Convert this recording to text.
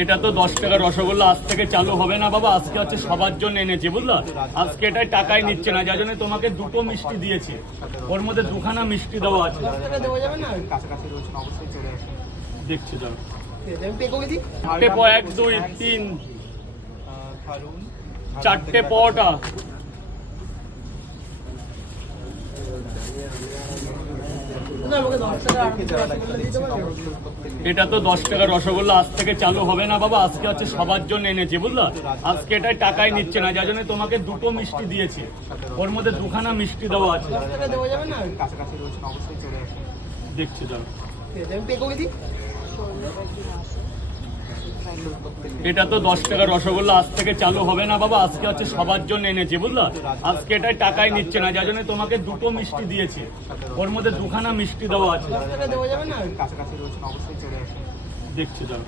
এটা তো 10 টাকা রসগোল্লা আজ থেকে চালু হবে না বাবা, আজকে হচ্ছে সবার জন্য এনেছি বুঝলা। আজকে এটাই টাকায় নিচ্ছে না, যার জন্য তোমাকে দুটো মিষ্টি দিয়েছি, ওর মধ্যে দুখানা মিষ্টি দেওয়া আছে। দেখছি দাও, 1 2 3 4টে পটা। এটা তো 10 টাকা রসগোল্লা আজ থেকে চালু হবে না বাবা, আজকে হচ্ছে সবার জন্য এনেছি বুঝলা। আজকে এটাই টাকায় নিচ্ছে না, যার জন্য তোমাকে দুটো মিষ্টি দিয়েছি, ওর মধ্যে দুখানা মিষ্টি দেওয়া আছে। দেখছি দাও, এটা তো 10 টাকা রসগোল্লা আজ থেকে চালু হবে না বাবা, আজকে হচ্ছে সবার জন্য এনেছি বুঝলা। আজকে এটাই টাকায় নিচ্ছে না, যার জন্য তোমাকে দুটো মিষ্টি দিয়েছি, ওর মধ্যে দুখানা মিষ্টি দেওয়া আছে। দেখছি দাও,